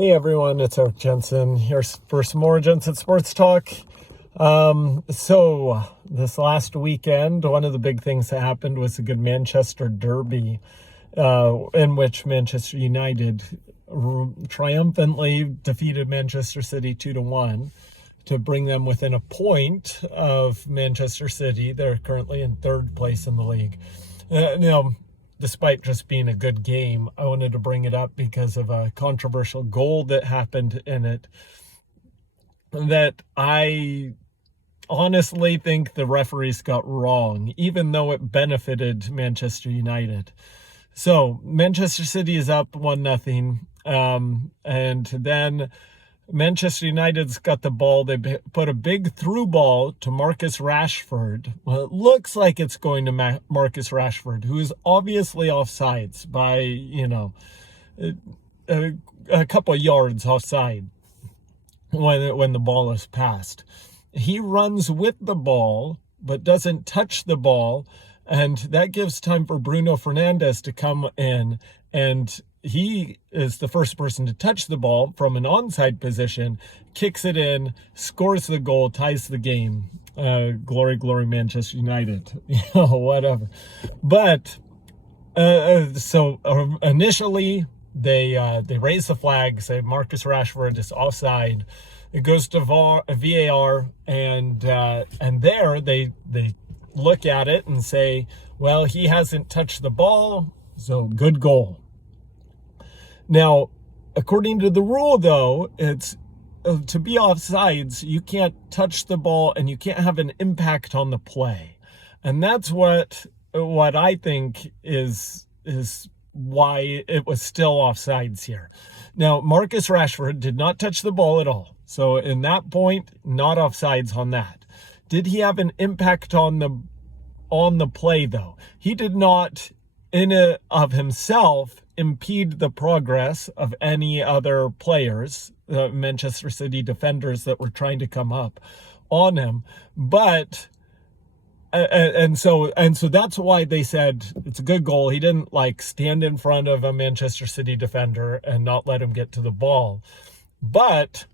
Hey everyone, it's Jensen here for some more Jensen Sports Talk. So this last weekend, one of the big things that happened was a good Manchester derby, in which Manchester United triumphantly defeated Manchester City 2-1 to bring them within a point of Manchester City. They're currently in third place in the league. Despite just being a good game, I wanted to bring it up because of a controversial goal that happened in it that I honestly think the referees got wrong, even though it benefited Manchester United. So Manchester City is up 1-0, and then Manchester United's got the ball. They put a big through ball to Marcus Rashford. Well, it looks like it's going to Marcus Rashford, who is obviously offsides by, a couple of yards offside when the ball is passed. He runs with the ball, but doesn't touch the ball, and that gives time for Bruno Fernandes to come in, and he is the first person to touch the ball from an onside position, kicks it in, scores the goal, ties the game. Glory, glory, Manchester United. Whatever. But initially they raise the flag, say Marcus Rashford is offside. It goes to VAR, and there they look at it and say, well, he hasn't touched the ball, so good goal. Now, according to the rule, though, it's to be offsides, you can't touch the ball and you can't have an impact on the play. And that's what I think is why it was still offsides here. Now, Marcus Rashford did not touch the ball at all. So in that point, not offsides on that. Did he have an impact on the play, though? He did not, in and of himself, impede the progress of any other players, Manchester City defenders that were trying to come up on him. But and so that's why they said it's a good goal. He didn't stand in front of a Manchester City defender and not let him get to the ball. But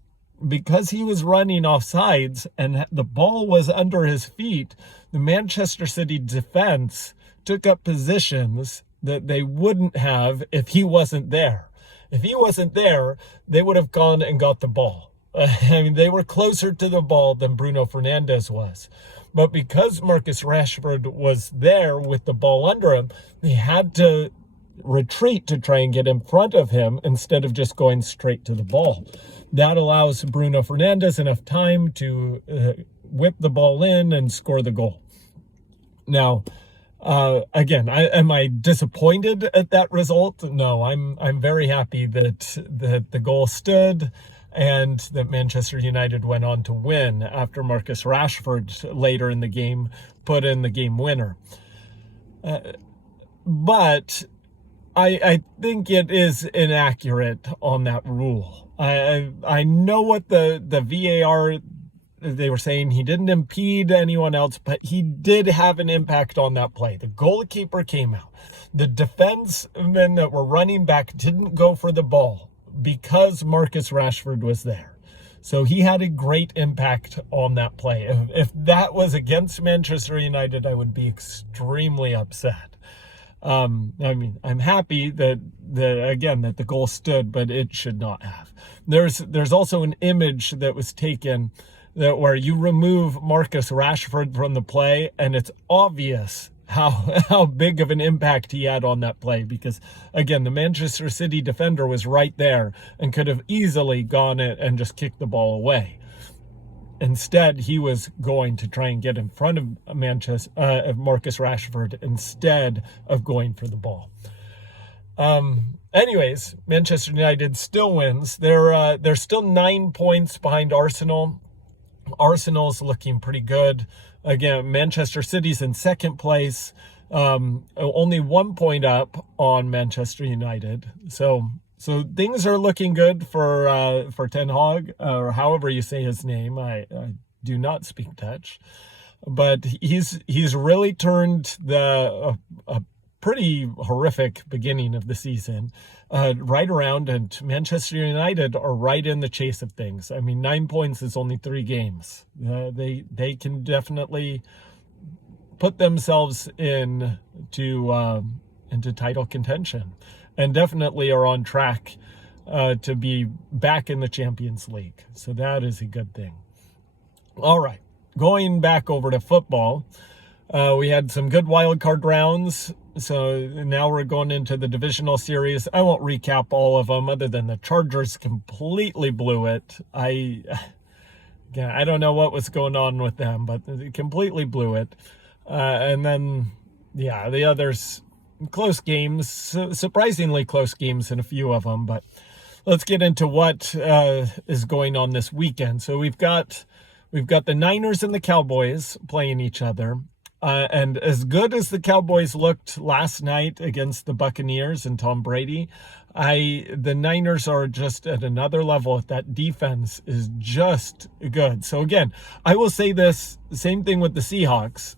because he was running offsides and the ball was under his feet, the Manchester City defense took up positions that they wouldn't have if he wasn't there. If he wasn't there, they would have gone and got the ball. They were closer to the ball than Bruno Fernandes was. But because Marcus Rashford was there with the ball under him, they had to retreat to try and get in front of him instead of just going straight to the ball. That allows Bruno Fernandes enough time to whip the ball in and score the goal. Now, again, am I disappointed at that result? No, I'm very happy that the goal stood and that Manchester United went on to win after Marcus Rashford later in the game put in the game winner. But I think it is inaccurate on that rule. I know what the VAR, they were saying he didn't impede anyone else, but he did have an impact on that play. The goalkeeper came out. The defensemen that were running back didn't go for the ball because Marcus Rashford was there. So he had a great impact on that play. If that was against Manchester United, I would be extremely upset. I'm happy that the goal stood, but it should not have. There's also an image that was taken where you remove Marcus Rashford from the play, and it's obvious how big of an impact he had on that play, because again, the Manchester City defender was right there and could have easily gone it and just kicked the ball away. Instead, he was going to try and get in front of Marcus Rashford instead of going for the ball. Anyways, Manchester United still wins. They're still 9 points behind Arsenal. Arsenal's looking pretty good. Again, Manchester City's in second place, only 1 point up on Manchester United. So things are looking good for Ten Hag, or however you say his name. I do not speak Dutch, but he's really turned pretty horrific beginning of the season, right around, and Manchester United are right in the chase of things. I mean, 9 points is only 3 games. They can definitely put themselves into title contention, and definitely are on track to be back in the Champions League. So that is a good thing. All right, going back over to football, we had some good wild card rounds. So now we're going into the divisional series. I won't recap all of them, other than the Chargers completely blew it. I don't know what was going on with them, but they completely blew it. And then, the others, close games, surprisingly close games in a few of them. But let's get into what is going on this weekend. So we've got the Niners and the Cowboys playing each other. And as good as the Cowboys looked last night against the Buccaneers and Tom Brady, the Niners are just at another level. That defense is just good. So again, I will say this, same thing with the Seahawks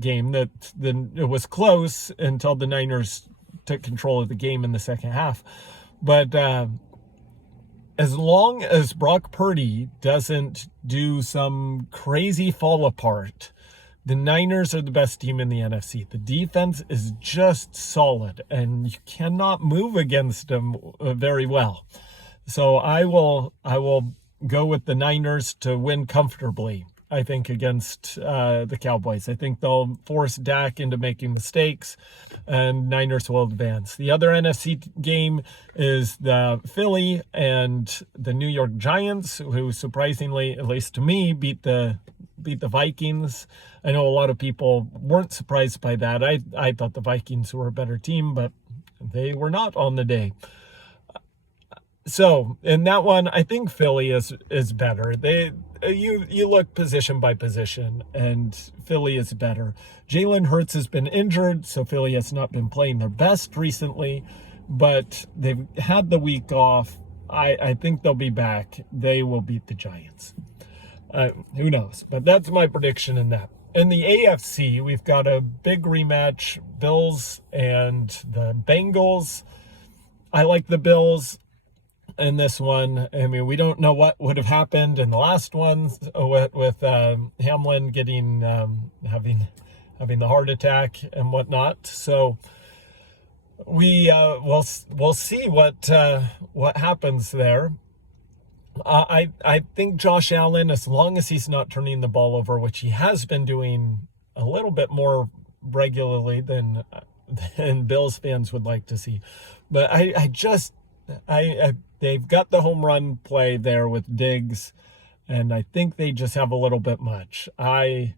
game, that it was close until the Niners took control of the game in the second half. But as long as Brock Purdy doesn't do some crazy fall apart, the Niners are the best team in the NFC. The defense is just solid, and you cannot move against them very well. So I will go with the Niners to win comfortably, I think, against the Cowboys. I think they'll force Dak into making mistakes, and Niners will advance. The other NFC game is the Philly and the New York Giants, who surprisingly, at least to me, beat the Vikings. I know a lot of people weren't surprised by that. I thought the Vikings were a better team, but they were not on the day. So in that one, I think Philly is better. You look position by position, and Philly is better. Jalen Hurts has been injured, so Philly has not been playing their best recently, but they've had the week off. I think they'll be back. They will beat the Giants. Who knows? But that's my prediction in that. In the AFC, we've got a big rematch, Bills and the Bengals. I like the Bills in this one. I mean, we don't know what would have happened in the last one with Hamlin getting having the heart attack and whatnot. So we'll see what happens there. I think Josh Allen, as long as he's not turning the ball over, which he has been doing a little bit more regularly than Bills fans would like to see, but they've got the home run play there with Diggs, and I think they just have a little bit much. I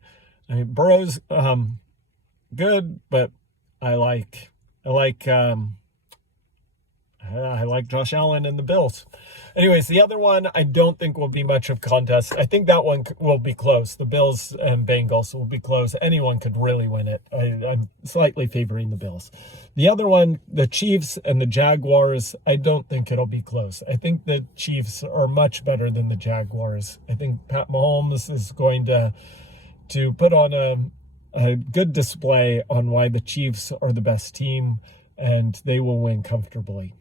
mean, Burrow's good, but I like Josh Allen and the Bills. Anyways, the other one I don't think will be much of a contest. I think that one will be close. The Bills and Bengals will be close. Anyone could really win it. I'm slightly favoring the Bills. The other one, the Chiefs and the Jaguars, I don't think it'll be close. I think the Chiefs are much better than the Jaguars. I think Pat Mahomes is going to put on a good display on why the Chiefs are the best team, and they will win comfortably.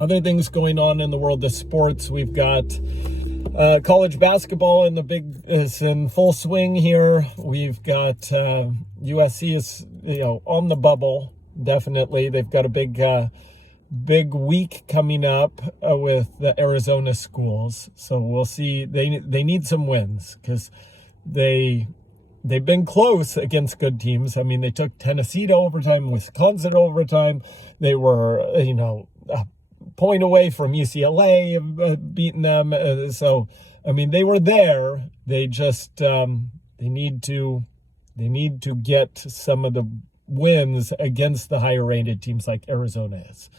Other things going on in the world of sports, we've got college basketball is in full swing here. We've got USC is on the bubble, definitely. They've got a big week coming up with the Arizona schools, so we'll see. They need some wins because they've been close against good teams. I mean, they took Tennessee to overtime, Wisconsin to overtime. They were a point away from UCLA beating them. So, I mean, they were there. They just they need to get some of the wins against the higher rated teams like Arizona is.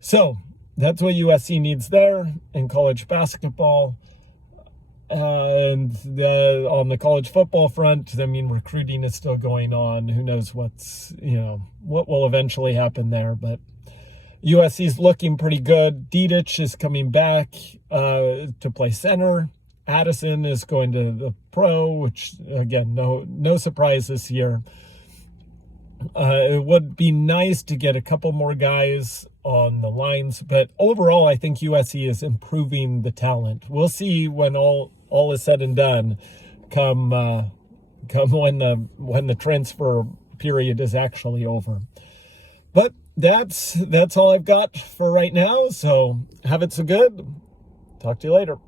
So that's what USC needs there in college basketball. And on the college football front, I mean, recruiting is still going on. Who knows what will eventually happen there, but USC is looking pretty good. Dedich is coming back to play center. Addison is going to the pro, which, again, no surprise this year. It would be nice to get a couple more guys on the lines, but overall, I think USC is improving the talent. We'll see when all is said and done, come when the transfer period is actually over. But that's all I've got for right now. So have it so good. Talk to you later.